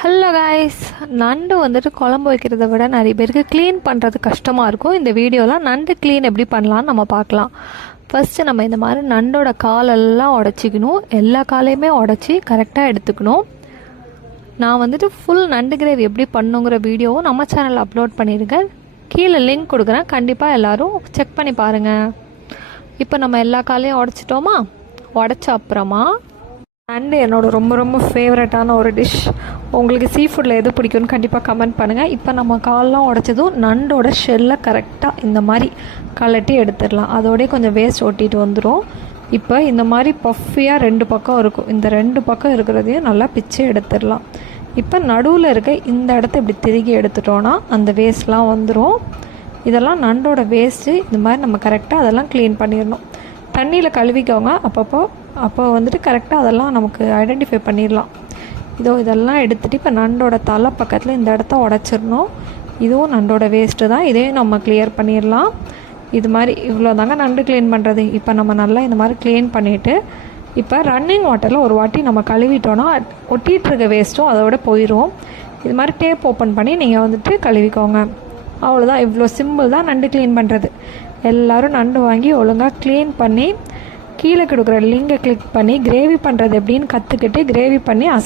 Hello guys, நண்டு வந்துட்டு குழம்பு வைக்கிறத விட நிறைய பேருக்கு க்ளீன் பண்ணுறது கஷ்டமாக இருக்கும். இந்த வீடியோவில் நண்டு க்ளீன் எப்படி பண்ணலான்னு நம்ம பார்க்கலாம். ஃபஸ்ட்டு நம்ம இந்த மாதிரி நண்டோட காலெல்லாம் உடச்சிக்கணும். எல்லா காலையுமே உடச்சி கரெக்டாக எடுத்துக்கணும். நான் வந்துட்டு ஃபுல் நண்டு கிரேவி எப்படி பண்ணுங்கிற வீடியோவும் நம்ம சேனலில் அப்லோட் பண்ணியிருக்கேன். கீழே லிங்க் கொடுக்குறேன், கண்டிப்பாக எல்லோரும் செக் பண்ணி பாருங்கள். இப்போ நம்ம எல்லா காலையும் உடச்சிட்டோமா? உடச்ச அப்புறமா நண்டு என்னோட ரொம்ப ரொம்ப ஃபேவரட்டான ஒரு டிஷ். உங்களுக்கு சீ ஃபுட்டில் எது பிடிக்கும்னு கண்டிப்பாக கமெண்ட் பண்ணுங்கள். இப்போ நம்ம கால்லாம் உடச்சதும் நண்டோட ஷெல்லை கரெக்டாக இந்த மாதிரி கலட்டி எடுத்துடலாம். அதோடய கொஞ்சம் வேஸ்ட் ஒட்டிட்டு வந்துடும். இப்போ இந்த மாதிரி பஃபியாக ரெண்டு பக்கம் இருக்கும். இந்த ரெண்டு பக்கம் இருக்கிறதையும் நல்லா பிச்சு எடுத்துடலாம். இப்போ நடுவில் இருக்க இந்த இடத்த இப்படி திருகி எடுத்துட்டோன்னா அந்த வேஸ்ட்லாம் வந்துடும். இதெல்லாம் நண்டோட வேஸ்ட்டு. இந்த மாதிரி நம்ம கரெக்டாக அதெல்லாம் க்ளீன் பண்ணிடணும். தண்ணியில் கழுவிக்கோங்க அப்போ வந்துட்டு கரெக்டாக அதெல்லாம் நமக்கு ஐடென்டிஃபை பண்ணிடலாம். இதெல்லாம் எடுத்துகிட்டு இப்போ நண்டோட தலை பக்கத்தில் இந்த இடத்த உடச்சிடணும். இதுவும் நண்டோட வேஸ்ட்டு தான். இதையும் நம்ம கிளியர் பண்ணிடலாம். இது மாதிரி இவ்வளோ தாங்க நண்டு க்ளீன் பண்ணுறது. இப்போ நம்ம நல்லா இந்த மாதிரி க்ளீன் பண்ணிவிட்டு இப்போ ரன்னிங் வாட்டரில் ஒரு வாட்டி நம்ம கழுவிட்டோன்னா ஒட்டிகிட்ருக்க வேஸ்ட்டும் அதோட போயிடும். இது மாதிரி டேப் ஓப்பன் பண்ணி நீங்கள் வந்துட்டு கழுவிக்கோங்க. அவ்வளோதான். இவ்வளோ சிம்பிள் தான் நண்டு க்ளீன் பண்ணுறது. எல்லோரும் நண்டு வாங்கி ஒழுங்காக க்ளீன் பண்ணி கீழே கொடுக்குற லிங்கை கிளிக் பண்ணி கிரேவி பண்ணுறது எப்படின்னு கற்றுக்கிட்டு கிரேவி பண்ணி